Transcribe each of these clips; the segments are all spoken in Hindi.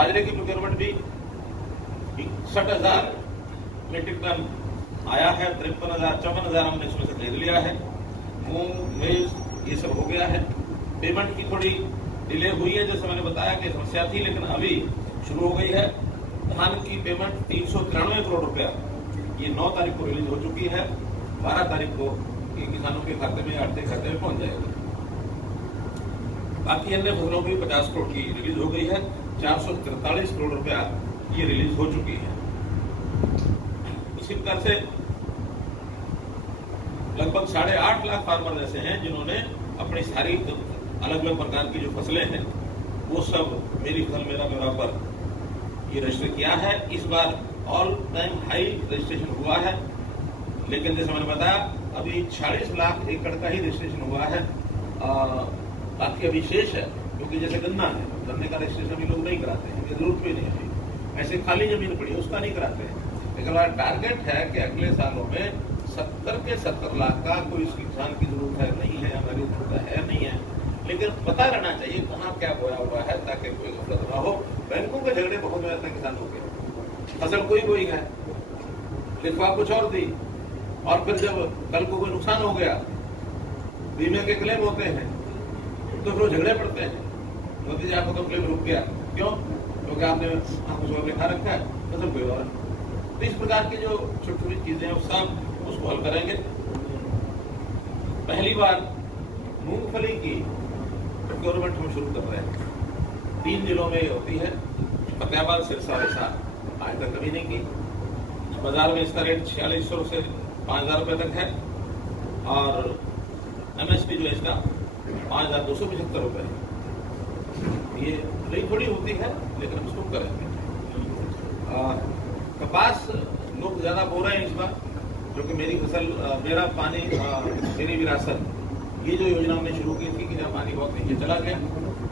बाजरे की प्रोक्योरमेंट भी 61,000 मीट्रिक टन आया है। 54,000 हमने इसमें से खरीद लिया है। मूंग, मेज ये सब हो गया है। पेमेंट की थोड़ी डिले हुई है, जैसे मैंने बताया कि समस्या थी, लेकिन अभी शुरू हो गई है। धान की पेमेंट 393 करोड़ रुपया ये 9 तारीख को रिलीज हो चुकी है। 12 तारीख को ये किसानों के खाते में, आढ़ती खाते में पहुंच जाएगी। बाकी अन्य फसलों की 50 करोड़ की रिलीज हो गई है। 443 करोड़ रुपया ये रिलीज हो चुकी है। इसी प्रकार से लगभग 8.5 लाख फार्मर ऐसे हैं जिन्होंने अपनी सारी अलग अलग प्रकार की जो फसलें हैं वो सब मेरी फसल मेरा ब्यौरा पर ये रजिस्टर किया है। इस बार ऑल टाइम हाई रजिस्ट्रेशन हुआ है, लेकिन जैसे मैंने बताया अभी 40 लाख एकड़ का ही रजिस्ट्रेशन हुआ है। बाकी अभी शेष है, क्योंकि जैसे गन्ना है, गन्ने का रजिस्ट्रेशन भी लोग नहीं कराते हैं, जरूरत भी नहीं है। ऐसे खाली जमीन पड़ी है उसका नहीं कराते हैं। लेकिन हमारा टारगेट है कि अगले सालों में 70 के 70 लाख का कोई किसान की जरूरत है नहीं है, हमारी जरूरत है नहीं है, लेकिन पता रहना चाहिए कहाँ क्या बोया हुआ है, ताकि कोई गलत ना हो। बैंकों के झगड़े बहुत ज्यादा किसानों के, फसल कोई है, लिखवा कुछ और दी, और फिर जब कल को कोई नुकसान हो गया, बीमे के क्लेम होते हैं, तो फिर झगड़े पड़ते हैं। मोदी जी आपका तो क्लेम रुक गया, क्यों? क्योंकि आपने कुछ लिखा रखा है, फसल कोई और। तो इस प्रकार की जो छोटी छोटी चीजें हैं सब उसको हल करेंगे। पहली बार मूंगफली की प्रोक्योरमेंट हम शुरू कर रहे हैं। 3 जिलों में होती है, फतेहाबाद, सिरसा और हिसार। आज तक कभी नहीं की। बाजार में इसका रेट 4600 से 5,000 रुपए तक है, और MSP जो है इसका 5,275 रुपए है। ये नहीं थोड़ी होती है, लेकिन हम इसको करेंगे। कपास लोग ज्यादा बो रहे हैं इस बार, जो कि मेरी फसल मेरा पानी मेरी विरासत, ये जो योजना हमने शुरू की थी कि जब पानी बहुत नीचे चला गया,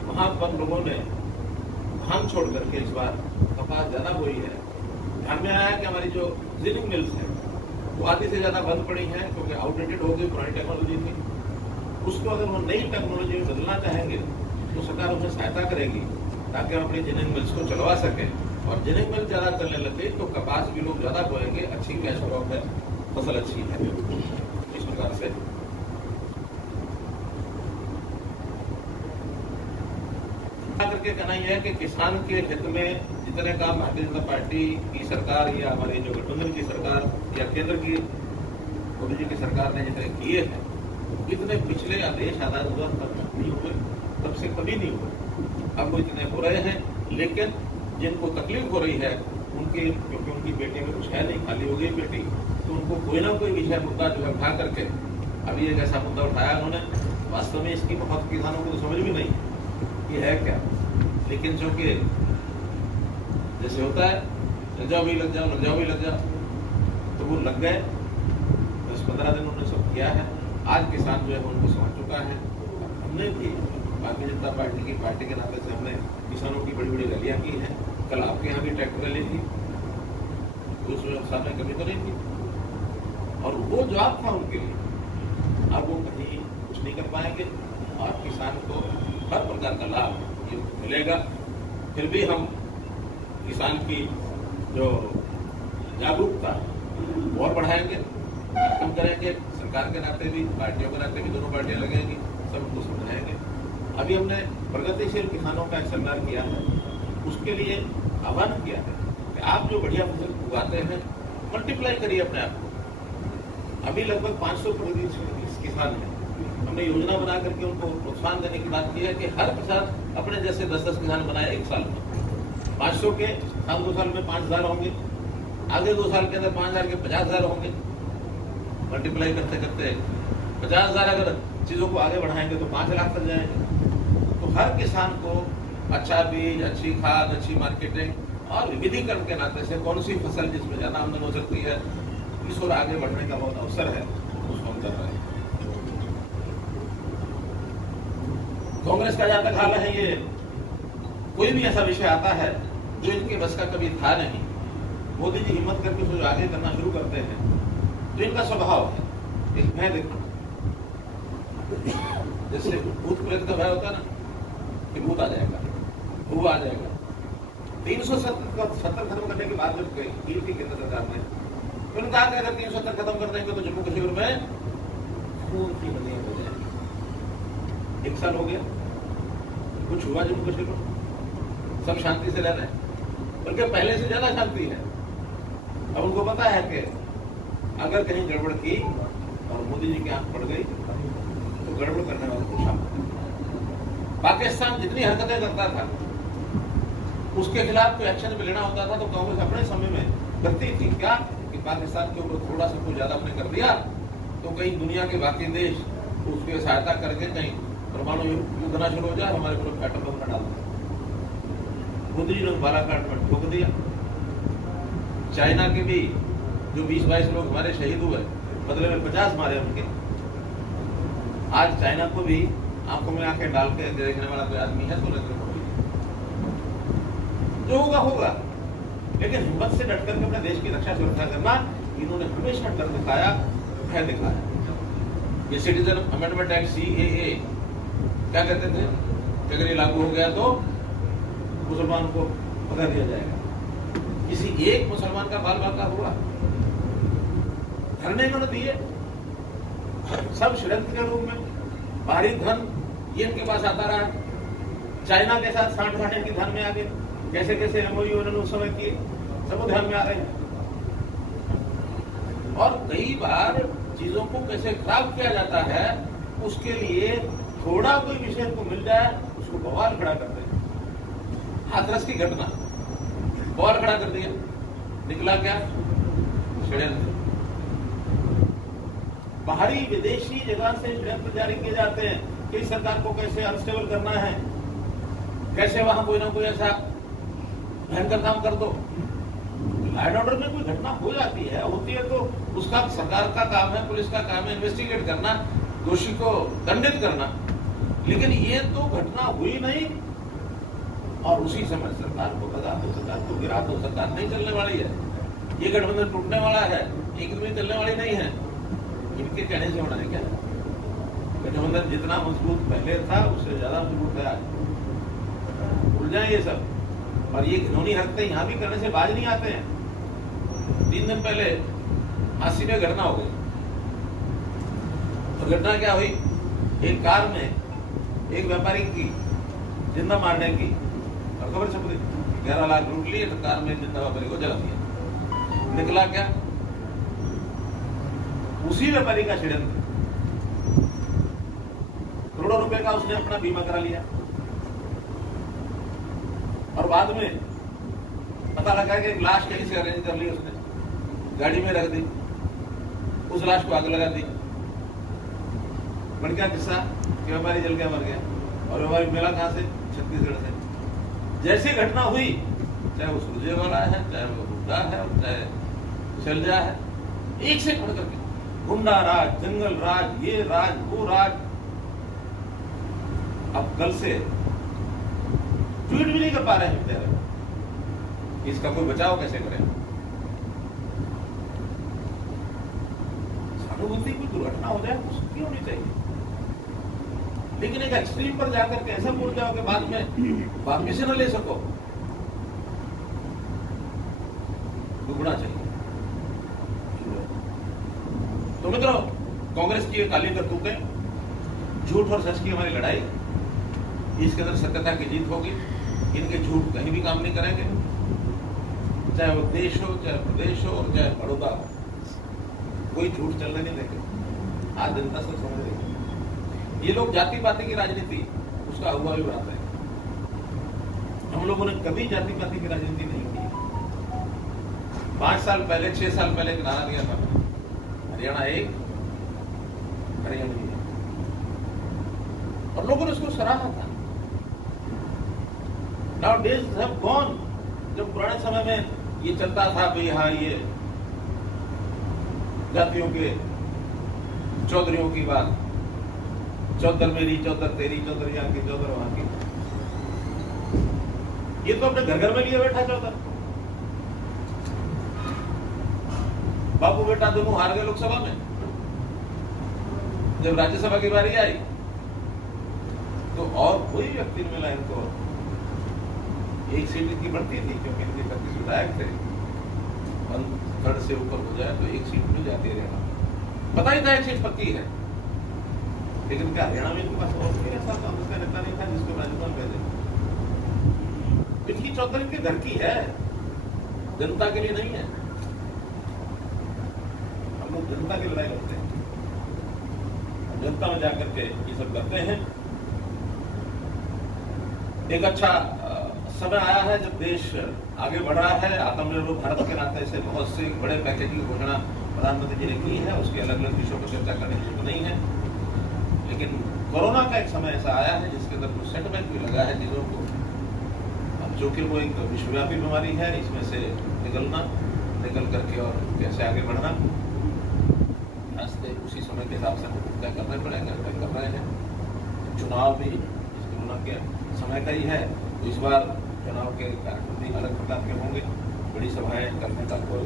वहां पर लोगों ने धान छोड़ करके इस बार कपास ज्यादा बोई है। ध्यान में आया कि हमारी जो जिनिंग मिल्स है वो आधी से ज्यादा बंद पड़ी हैं, क्योंकि आउटडेटेड हो गई, पुरानी टेक्नोलॉजी थी। उसको अगर वो नई टेक्नोलॉजी में बदलना चाहेंगे तो सरकार उन्हें सहायता करेगी, ताकि हम अपनी जिनिंग मिल्स को चलवा सकें। और जिनिंग मिल ज्यादा चलने लगे तो कपास भी लोग ज्यादा बोएंगे, अच्छी कैश क्रॉप है, फसल अच्छी है। इस प्रकार से करके कहना यह है कि किसान के हित में जितने काम भारतीय जनता पार्टी की सरकार या हमारी जो गठबंधन की सरकार या केंद्र की मोदी जी की सरकार ने जितने किए हैं, इतने पिछले आदेश आधार हुआ तब नहीं हुए, तब से कभी नहीं हुए। अब वो इतने हो रहे हैं, लेकिन जिनको तकलीफ हो रही है उनकी, क्योंकि उनकी बेटी में कुछ है नहीं, खाली हो गई बेटी, तो उनको कोई ना कोई विषय मुद्दा जो है उठा करके अभी एक ऐसा मुद्दा उठाया उन्होंने। वास्तव में इसकी बहुत किसानों को तो समझ भी नहीं ये है क्या, लेकिन जो कि जैसे होता है लग जाओ भी लग जाओ, तो वो लग गए। 10-15 दिन उन्होंने सब किया है। आज किसान जो है उनको समझ चुका है। हमने भी भारतीय जनता पार्टी के नाते से हमने किसानों की बड़ी बड़ी रैलियां की हैं। कल आपके यहाँ भी ट्रैक्टर रैली थी, उसमें सामने कमी तो नहीं थी, और वो जवाब था उनके लिए। अब वो कहीं कुछ नहीं कर पाएंगे, और किसान को हर प्रकार का लाभ ये मिलेगा। फिर भी हम किसान की जो जागरूकता और बढ़ाएंगे, हम करेंगे। सरकार के नाते भी, पार्टियों के नाते भी, दोनों पार्टियां लगेंगी, सब उनको समझाएंगे। अभी हमने प्रगतिशील किसानों का एक सेमिनार किया है, उसके लिए आह्वान किया है कि आप जो बढ़िया फसल उगाते हैं मल्टीप्लाई करिए अपने आप को। अभी लगभग 500 प्रगतिशील किसान हैं। हमने योजना बना करके उनको प्रोत्साहन देने की बात की है कि हर किसान अपने जैसे 10-10 किसान बनाए एक साल में। 500 के साल 2 साल में 5,000 होंगे, आगे 2 साल के अंदर 5,000 के 50,000 होंगे। मल्टीप्लाई करते करते 50,000 अगर चीजों को आगे बढ़ाएंगे तो 5 लाख तक जाएंगे। तो हर किसान को अच्छा बीज, अच्छी खाद, अच्छी मार्केटिंग और विविधीकरण के नाते से कौन सी फसल जिसमें ज्यादा आमदन हो सकती है, इस ओर आगे बढ़ने का बहुत अवसर है, उसको हम कर रहे हैं। कांग्रेस का जहां तक हाल है, ये कोई भी ऐसा विषय आता है जो इनके बस का कभी था नहीं, मोदी जी हिम्मत करके उसको आगे करना शुरू करते हैं। तो इनका स्वभाव है, एक भय देखो, जैसे भूत प्रेत का भय होता है ना, कि भूत आ जाएगा, वो आ जाएगा, 370 खत्म करने के बाद जब की थी केंद्र सरकार ने, तो उन्होंने कहा कि अगर 370 खत्म कर देंगे तो जम्मू कश्मीर में खून की नदियां हो जाएंगी। 1 साल हो गया, कुछ हुआ जम्मू कश्मीर में? सब शांति से रह रहे हैं, बल्कि पहले से ज्यादा शांति है। अब उनको पता है कि अगर कहीं गड़बड़ की और मोदी जी की आंख पड़ गई तो गड़बड़ करने वालों को शामिल। पाकिस्तान जितनी हरकतें करता था उसके खिलाफ कोई एक्शन भी लेना होता था तो कांग्रेस अपने समय में करती थी। क्या कि पाकिस्तान के ऊपर थोड़ा सा कुछ ज्यादा हमने कर दिया तो कहीं दुनिया के बाकी देश उसकी सहायता करके कहीं परमाणु युद्ध ना शुरू हो जाए, हमारे ऊपर एटम बम न डाल दें। मोदी जी ने बालाघाट में ठोक दिया। चाइना के भी जो 20-22 लोग हमारे शहीद हुए, बदले में 50 मारे उनके। आज चाइना को भी आंखों में आंखें डाल के देखने वाला कोई आदमी है तो नरेंद्र मोदी। जो होगा होगा, लेकिन हिम्मत से डट करके अपने देश की रक्षा सुरक्षा करना, इन्होंने हमेशा डर दिखाया, भय दिखाया। ये सिटीजन अमेंडमेंट एक्ट CAA क्या कहते थे कि अगर ये लागू हो गया तो मुसलमान को भगा दिया जाएगा। किसी एक मुसलमान का बाल बाका हुआ? धरने इन्होंने दिए, सब षड्यंत्र के रूप में। बाहरी धन ये इनके पास आता रहा, चाइना के साथ सांठ-गांठ इनकी धन में आ गए। कैसे कैसे MOU उन्होंने उस समय किए, सब ध्यान में आ रहे हैं। और कई बार चीजों को कैसे खराब किया जाता है, उसके लिए थोड़ा कोई विषय को मिल जाए उसको बवाल खड़ा कर दे। हाथरस की घटना, बवाल खड़ा कर दिया, निकला क्या? षड्यंत्र। बाहरी विदेशी जगह से षड्यंत्र जारी किए जाते हैं कि इस सरकार को कैसे अनस्टेबल करना है, कैसे वहां कोई ना कोई ऐसा भयंकर काम कर दो। लॉ एंड ऑर्डर में कोई घटना हो जाती है, होती है तो उसका सरकार का काम है, पुलिस का काम है इन्वेस्टिगेट करना, दोषी को दंडित करना। लेकिन ये तो घटना हुई नहीं और उसी समय सरकार को भगा दो, सरकार को गिरा दो, सरकार नहीं चलने वाली है, ये गठबंधन टूटने वाला है, एक दिन में चलने वाली नहीं है। इनके कहने से होना है क्या? गठबंधन जितना मजबूत पहले था उससे ज्यादा मजबूत है आज। भूल जाए ये सब। और ये घिनौनी हरकतें यहां भी करने से बाज नहीं आते हैं। 3 दिन पहले हादसे में घटना हो गई। और घटना क्या हुई? एक कार में एक व्यापारी की जिंदा मारने की और खबर छप गई, 11 लाख लूट लिए तो कार में जिंदा व्यापारी को जला दिया। निकला क्या? उसी व्यापारी का षड्यंत्र। करोड़ों रुपए का उसने अपना बीमा करा लिया और बाद में पता लगा कि एक लाश कहीं से अरेंज कर ली उसने, गाड़ी में रख दी, उस लाश को आग लगा दी। बन गया किस्सा कि व्यापारी जल गया, मर गया। और व्यापारी मिला कहां से? छत्तीसगढ़ से। जैसी घटना हुई, चाहे वो सुरजे वाला है, चाहे वो गुंडा है, चाहे शैलजा है, एक से बढ़ करके गुंडा राज, जंगल राज, ये राज, वो राज। अब कल से ट्वीट भी नहीं कर पा रहे हैं बेचारे। इसका कोई बचाव कैसे करें? सहानुभूति कोई दुर्घटना हो जाए तो उसकी होनी चाहिए, लेकिन एक एक्सट्रीम पर जाकर के ऐसा बोल जाओ कि बाद में वापिस न ले सको, रुकना चाहिए। तो मित्रों, कांग्रेस की काली करतूतें, झूठ और सच की हमारी लड़ाई, इसके अंदर सत्यता की जीत होगी। इनके झूठ कहीं भी काम नहीं करेंगे, चाहे वो देश हो, चाहे प्रदेश हो, और चाहे बड़ौदा हो, कोई झूठ चलने नहीं देंगे। आज जनता सब समझ रही। ये लोग जाति पाति की राजनीति उसका हुआ भी बनाते हैं। हम लोगों ने कभी जाति पाति की राजनीति नहीं की। 5 साल पहले, 6 साल पहले एक नारा दिया था, हरियाणा एक, हरियाणा नहीं, और लोगों ने उसको सराहा था। Now days have gone। जब पुराने समय में ये चलता था भाई, हाँ ये जातियों के चौधरियों की बात, चौधर मेरी, चौधर तेरी, चौधर यहाँ की, चौधर वहां की, ये तो अपने घर घर में लिए बैठा चौधर। बापू बेटा दोनों हार गए लोकसभा में। जब राज्यसभा की बारी आई तो और कोई व्यक्ति मिला इनको एक सीट इनकी बढ़ती थी क्योंकि इनके 36 विधायक थे, 1/3 से ऊपर हो जाए तो एक सीट मिल जाती है। हरियाणा पता ही था एक सीट पक्की है, लेकिन क्या हरियाणा में इनके पास और कोई ऐसा कांग्रेस का नेता नहीं था जिसको राजभवन भेजे? इनकी चौधरी के घर की है, जनता के लिए नहीं है। हम लोग जनता की लड़ाई लड़ते हैं, जनता में जाकर के ये सब करते हैं। एक अच्छा समय आया है जब देश आगे बढ़ रहा है। आत्मनिर्भर भारत के नाते से बहुत से बड़े पैकेज की घोषणा प्रधानमंत्री जी ने की है, उसके अलग अलग विषयों पर चर्चा करने की जरूरत नहीं है। लेकिन कोरोना का एक समय ऐसा आया है जिसके अंदर कुछ सेटबैक भी लगा है चीजों को। अब जो कि वो एक विश्वव्यापी बीमारी है, इसमें से निकल करके और कैसे आगे बढ़ना, रास्ते उसी समय के हिसाब से हमको तय करने पड़ेंगे, तय कर रहे हैं। चुनाव भी इस कोरोना के समय का ही है, तो इस बार चुनाव के कार्यक्रम भी अलग प्रकार के होंगे। बड़ी सभाएं करने का कोई